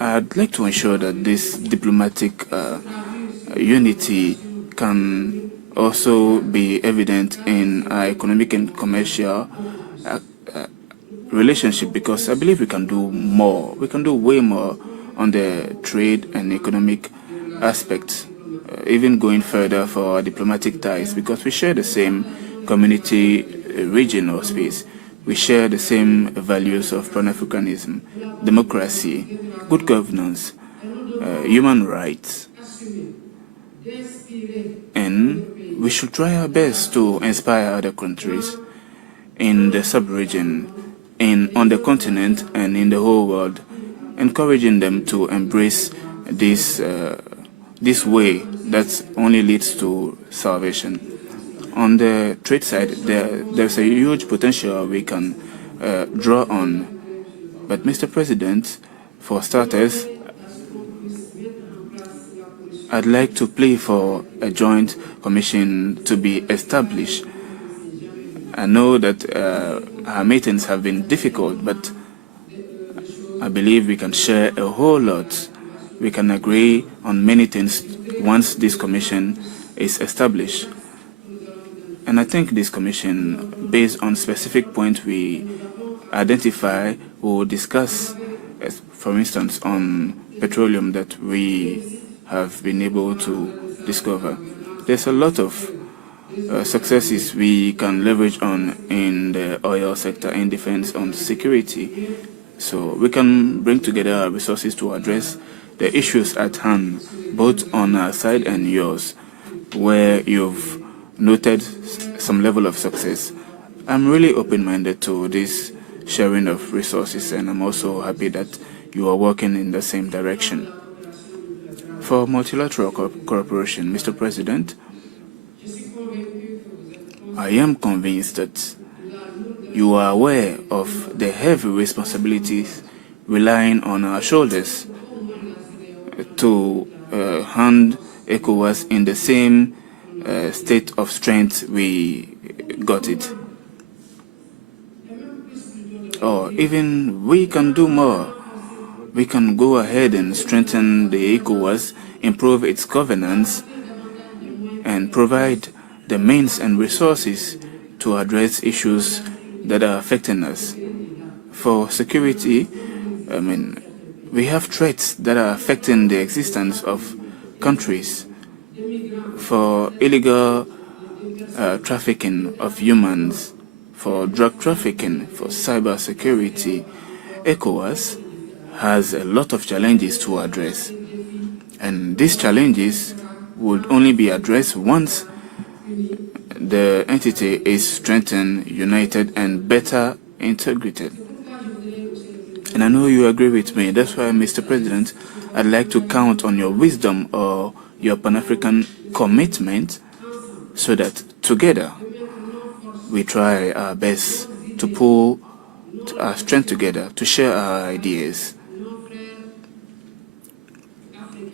I'd like to ensure that this diplomatic unity can also be evident in our economic and commercial relationship, because I believe we can do more. We can do way more on the trade and economic aspects, even going further for our diplomatic ties, because we share the same community, region or space. We share the same values of Pan-Africanism, democracy, good governance, human rights, and we should try our best to inspire other countries in the sub-region, on the continent, and in the whole world, encouraging them to embrace this way that only leads to salvation. On the trade side, there's a huge potential we can draw on. But, Mr. President, for starters, I'd like to plea for a joint commission to be established. I know that our meetings have been difficult, but I believe we can share a whole lot. We can agree on many things once this commission is established. And I think this commission, based on specific points we identify, will discuss, for instance, on petroleum that we have been able to discover. There's a lot of successes we can leverage on in the oil sector, in defense, on security. So we can bring together our resources to address the issues at hand, both on our side and yours, where you've noted some level of success. I'm really open-minded to this sharing of resources, and I'm also happy that you are working in the same direction. For multilateral cooperation, Mr. President, I am convinced that you are aware of the heavy responsibilities relying on our shoulders to hand ECOWAS in the same state of strength we got it. Or even we can do more. We can go ahead and strengthen the ECOWAS, improve its governance, and provide the means and resources to address issues that are affecting us. For security, we have threats that are affecting the existence of countries. For illegal trafficking of humans, for drug trafficking, for cyber security, ECOWAS has a lot of challenges to address. And these challenges would only be addressed once the entity is strengthened, united, and better integrated. And I know you agree with me. That's why, Mr. President, I'd like to count on your wisdom or your Pan-African commitment, so that together we try our best to pull our strength together, to share our ideas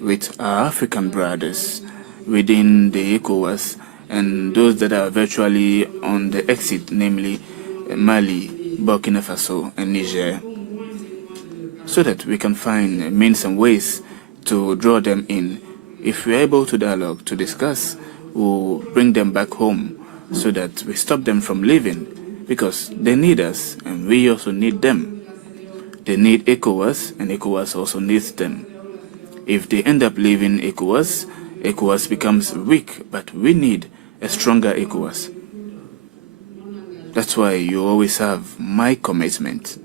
with our African brothers within the ECOWAS and those that are virtually on the exit, namely Mali, Burkina Faso, and Niger, so that we can find means and ways to draw them in. If we are able to dialogue, to discuss, we'll bring them back home so that we stop them from leaving, because they need us and we also need them. They need ECOWAS and ECOWAS also needs them. If they end up leaving ECOWAS, ECOWAS becomes weak, but we need a stronger ECOWAS. That's why you always have my commitment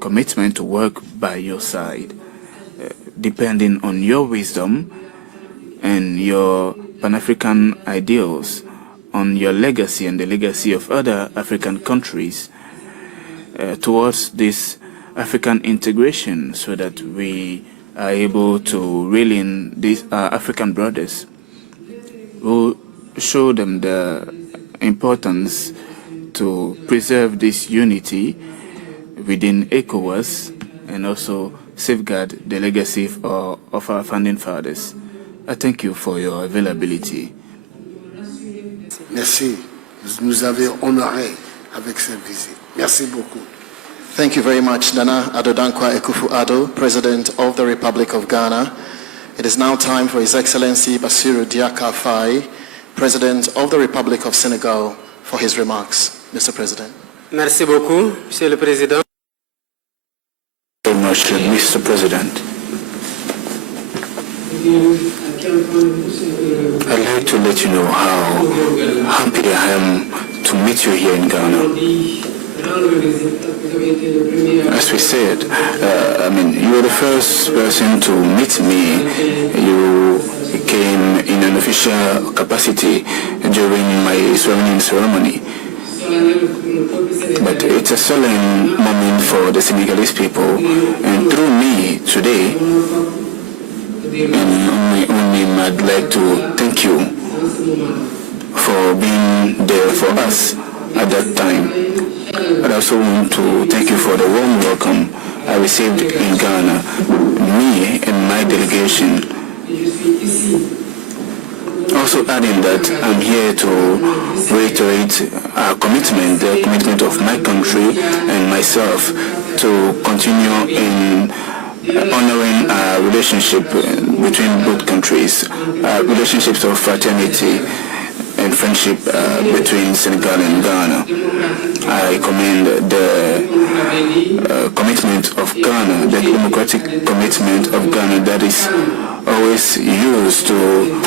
to work by your side, depending on your wisdom and your Pan-African ideals, on your legacy and the legacy of other African countries towards this African integration, so that we are able to reel in these African brothers. We'll show them the importance to preserve this unity within ECOWAS and also safeguard the legacy of our founding fathers. I thank you for your availability. Merci. Vous nous avez honorés avec cette visite. Merci beaucoup. Thank you very much, Nana Adodankwa Akufo-Addo, President of the Republic of Ghana. It is now time for His Excellency Bassirou Faye, President of the Republic of Senegal, for his remarks. Mr. President. Merci beaucoup, Monsieur le Président. Very much, Mr. President. I'd like to let you know how happy I am to meet you here in Ghana. As we said, you were the first person to meet me. You came in an official capacity during my swearing-in ceremony. But it's a solemn moment for the Senegalese people, and through me today, and on my own name, I'd like to thank you for being there for us at that time. I also want to thank you for the warm welcome I received in Ghana, me and my delegation. Also adding that I'm here to reiterate our commitment, the commitment of my country and myself to continue in honoring our relationship between both countries, relationships of fraternity and friendship between Senegal and Ghana. I commend the commitment of Ghana, the democratic commitment of Ghana that is always used to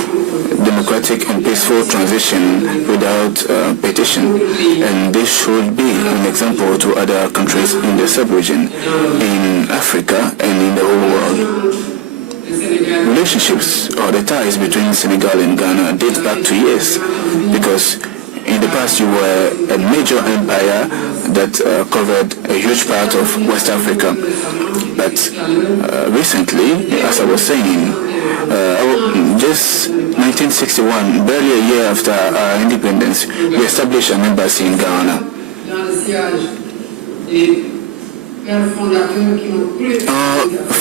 democratic and peaceful transition without petition. And this should be an example to other countries in the sub-region, in Africa and in the whole world. Relationships or the ties between Senegal and Ghana date back to years, because in the past you were a major empire that covered a huge part of West Africa. But recently, as I was saying, just 1961, barely a year after our independence, we established an embassy in Ghana.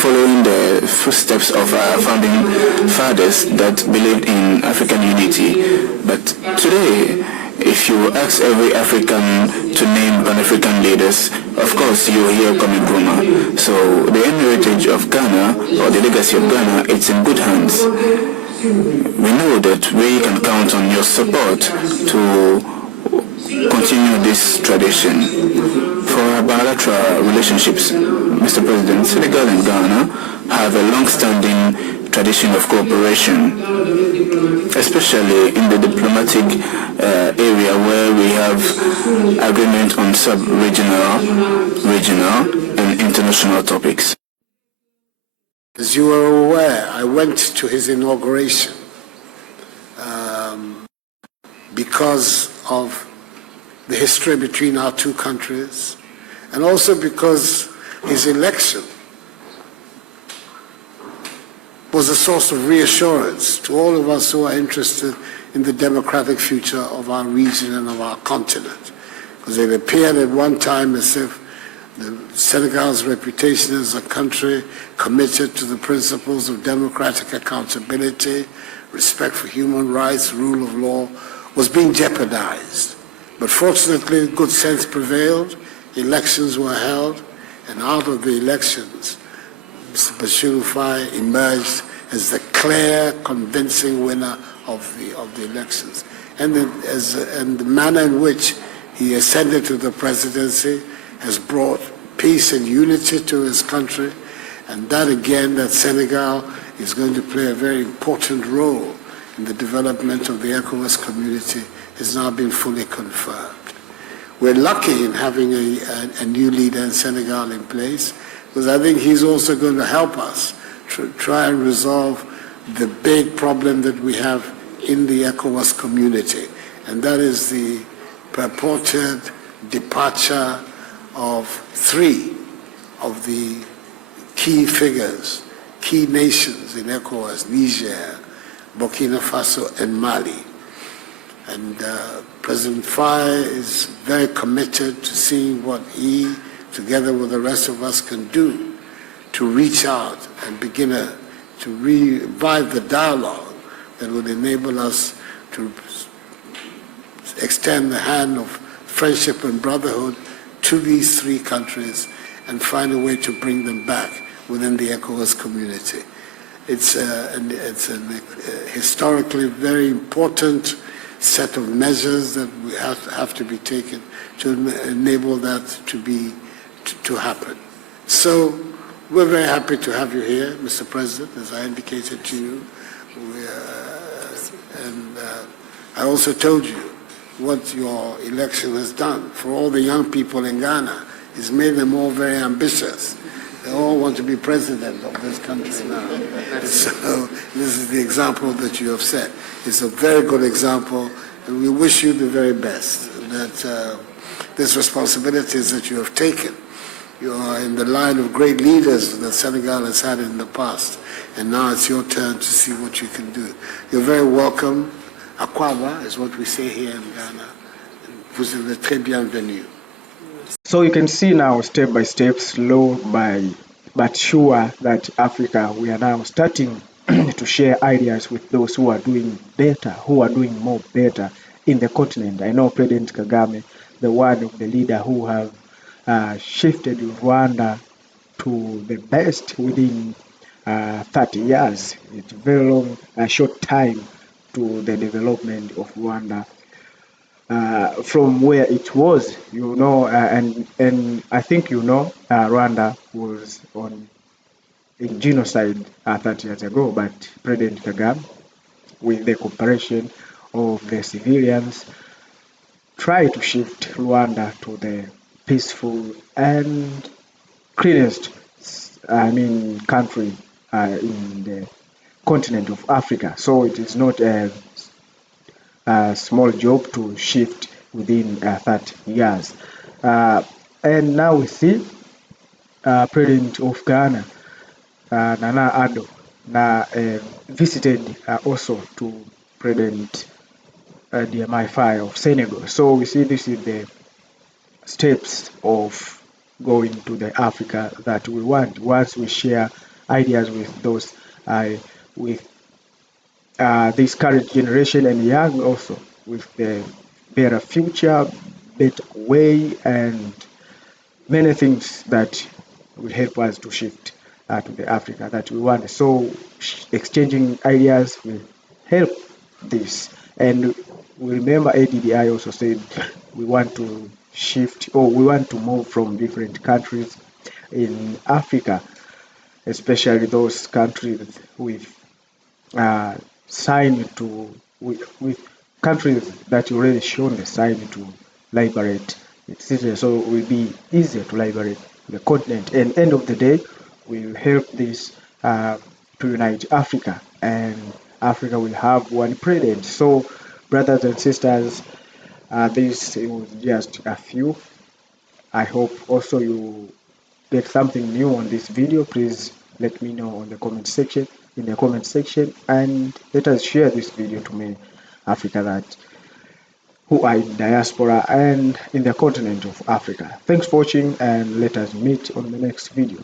Following the footsteps of our founding fathers that believed in African unity. But today, if you ask every African to name Pan-African leaders, of course you hear Kwame Nkrumah. So the heritage of Ghana, or the legacy of Ghana, it's in good hands. We know that we can count on your support to continue this tradition. For our bilateral relationships, Mr. President, Senegal and Ghana have a long-standing tradition of cooperation, especially in the diplomatic area where we have agreement on sub-regional, regional, and international topics. As you are aware, I went to his inauguration because of the history between our two countries, and also because his election was a source of reassurance to all of us who are interested in the democratic future of our region and of our continent. Because it appeared at one time as if Senegal's reputation as a country committed to the principles of democratic accountability, respect for human rights, rule of law, was being jeopardized. But fortunately, good sense prevailed, elections were held, and out of the elections, Mr. Bassirou Faye emerged as the clear, convincing winner of the elections. And the manner in which he ascended to the presidency has brought peace and unity to his country, and that again, that Senegal is going to play a very important role in the development of the ECOWAS community has now been fully confirmed. We're lucky in having a new leader in Senegal in place, because I think he's also going to help us try and resolve the big problem that we have in the ECOWAS community, and that is the purported departure of 3 of the key figures, key nations in ECOWAS: Niger, Burkina Faso, and Mali. And President Faye is very committed to seeing what he, together with the rest of us, can do to reach out and begin to revive the dialogue that would enable us to extend the hand of friendship and brotherhood to these 3 countries and find a way to bring them back within the ECOWAS community. It's a historically very important set of measures that we have to be taken to enable that to happen. So we're very happy to have you here, Mr. President, as I indicated to you. I also told you what your election has done for all the young people in Ghana. It's made them all very ambitious. They all want to be president of this country now. So this is the example that you have set. It's a very good example, and we wish you the very best. That these responsibilities that you have taken, you are in the line of great leaders that Senegal has had in the past, and now it's your turn to see what you can do. You're very welcome. Akwaba is what we say here in Ghana. Vous êtes très bienvenue. So you can see now, step by step, slow but sure, that Africa, we are now starting to share ideas with those who are doing better, who are doing more better in the continent. I know President Kagame, the one of the leader who have shifted Rwanda to the best within 30 years. It's a very long, short time to the development of Rwanda. From where it was, and I think Rwanda was in genocide 30 years ago, but President Kagame, with the cooperation of the civilians, tried to shift Rwanda to the peaceful and cleanest, country in the continent of Africa. So it is not a small job to shift within 30 years. And now we see President of Ghana, Nana Addo, visited also to President Diomaye Faye of Senegal. So we see this is the steps of going to the Africa that we want. Once we share ideas with those, with this current generation and young also, with the better future, better way, and many things that will help us to shift to the Africa that we want. So exchanging ideas will help this. And we remember ADDI also said we want to shift, or we want to move from different countries in Africa, especially those countries with with countries that already shown the sign to liberate its citizens. So it will be easier to liberate the continent, and end of the day will help this to unite Africa, and Africa will have one president. So brothers and sisters, this was just a few. I hope also you get something new on this video. Please let me know in the comment section, and let us share this video to many Africa that who are in diaspora and in the continent of Africa. Thanks for watching, and let us meet on the next video.